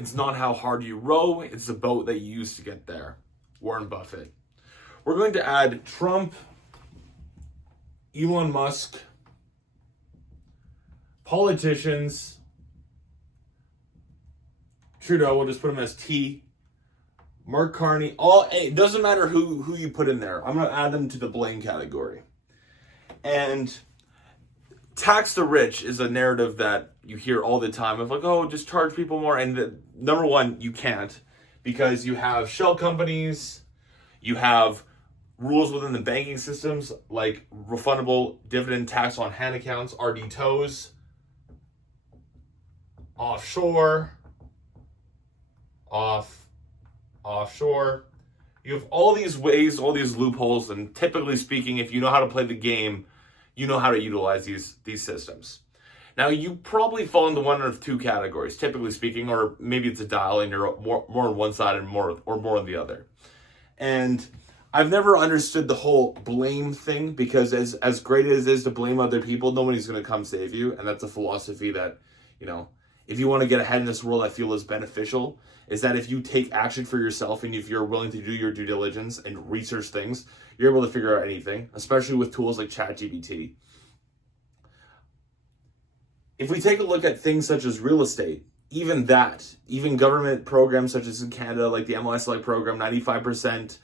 It's not how hard you row, it's the boat that you use to get there. Warren Buffett. We're going to add Trump, Elon Musk, politicians, Trudeau, we'll just put him as T, Mark Carney, it doesn't matter who you put in there. I'm going to add them to the blame category. And tax the rich is a narrative that you hear all the time of like, oh, just charge people more. And number one, you can't, because you have shell companies, you have rules within the banking systems like refundable dividend tax on hand accounts, RD-TOs, offshore. You have all these ways, all these loopholes, and typically speaking, if you know how to play the game, you know how to utilize these systems. Now, you probably fall into one of two categories, typically speaking, or maybe it's a dial and you're more on one side and more on the other. And I've never understood the whole blame thing, because as great as it is to blame other people, nobody's going to come save you. And that's a philosophy that, if you want to get ahead in this world, I feel is beneficial, is that if you take action for yourself and if you're willing to do your due diligence and research things, you're able to figure out anything, especially with tools like ChatGPT. If we take a look at things such as real estate, even government programs such as in Canada, like the MLS Select program, 95%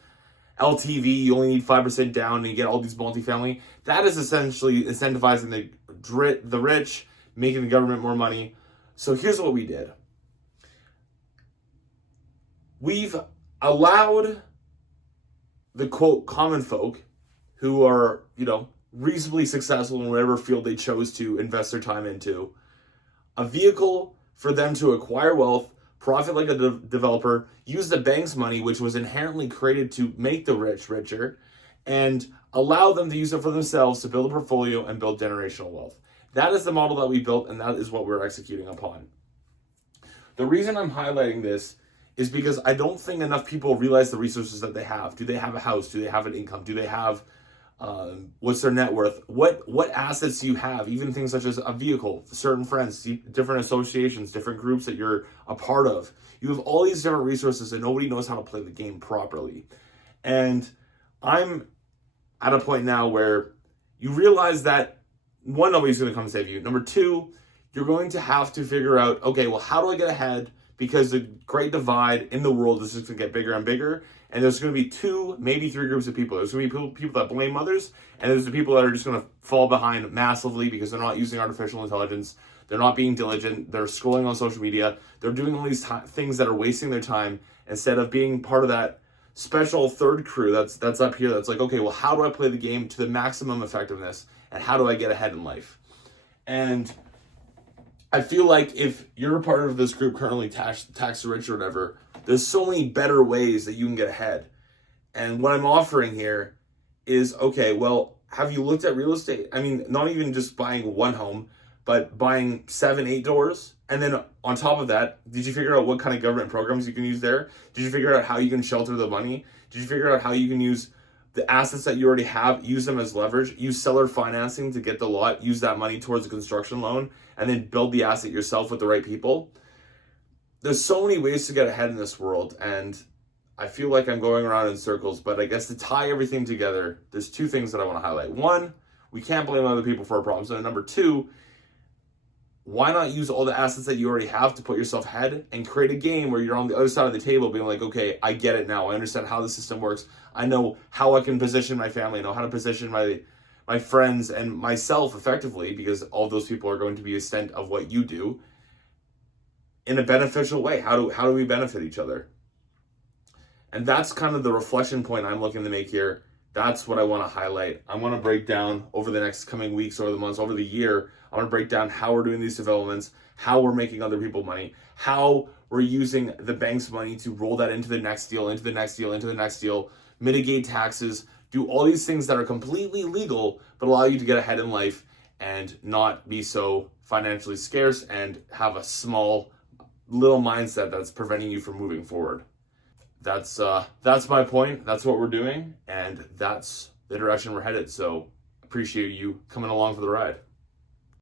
LTV, you only need 5% down and you get all these multifamily. That is essentially incentivizing the rich, making the government more money. So here's what we did. We've allowed the quote common folk who are, reasonably successful in whatever field they chose to invest their time into, a vehicle for them to acquire wealth, profit like a developer, use the bank's money, which was inherently created to make the rich richer, and allow them to use it for themselves to build a portfolio and build generational wealth. That is the model that we built, and that is what we're executing upon. The reason I'm highlighting this is because I don't think enough people realize the resources that they have. Do they have a house? Do they have an income? Do they have, what's their net worth? What assets do you have? Even things such as a vehicle, certain friends, different associations, different groups that you're a part of. You have all these different resources and nobody knows how to play the game properly. And I'm at a point now where you realize that, one, nobody's going to come save you. Number two, you're going to have to figure out, okay, well, how do I get ahead? Because the great divide in the world is just going to get bigger and bigger. And there's going to be two, maybe three groups of people. There's going to be people that blame others, and there's the people that are just going to fall behind massively because they're not using artificial intelligence. They're not being diligent. They're scrolling on social media. They're doing all these things that are wasting their time instead of being part of that special third crew that's up here that's like, okay, well, how do I play the game to the maximum effectiveness? And how do I get ahead in life? And I feel like if you're a part of this group currently, Tax the Rich or whatever, there's so many better ways that you can get ahead. And what I'm offering here is, okay, well, have you looked at real estate? I mean, not even just buying one home, but buying 7, 8 doors. And then on top of that, did you figure out what kind of government programs you can use there? Did you figure out how you can shelter the money? Did you figure out how you can use the assets that you already have, use them as leverage, use seller financing to get the lot, use that money towards a construction loan, and then build the asset yourself with the right people? There's so many ways to get ahead in this world, and I feel like I'm going around in circles, but I guess to tie everything together, there's two things that I want to highlight. One, we can't blame other people for our problems. And number two, why not use all the assets that you already have to put yourself ahead and create a game where you're on the other side of the table being like, okay, I get it now. I understand how the system works. I know how I can position my family. I know how to position my friends and myself effectively, because all those people are going to be a extent of what you do in a beneficial way. How do we benefit each other? And that's kind of the reflection point I'm looking to make here. That's what I want to highlight. I want to break down over the next coming weeks, over the months, over the year. I want to break down how we're doing these developments, how we're making other people money, how we're using the bank's money to roll that into the next deal, into the next deal, into the next deal, mitigate taxes, do all these things that are completely legal, but allow you to get ahead in life and not be so financially scarce and have a small little mindset that's preventing you from moving forward. That's my point. That's what we're doing, and that's the direction we're headed. So appreciate you coming along for the ride.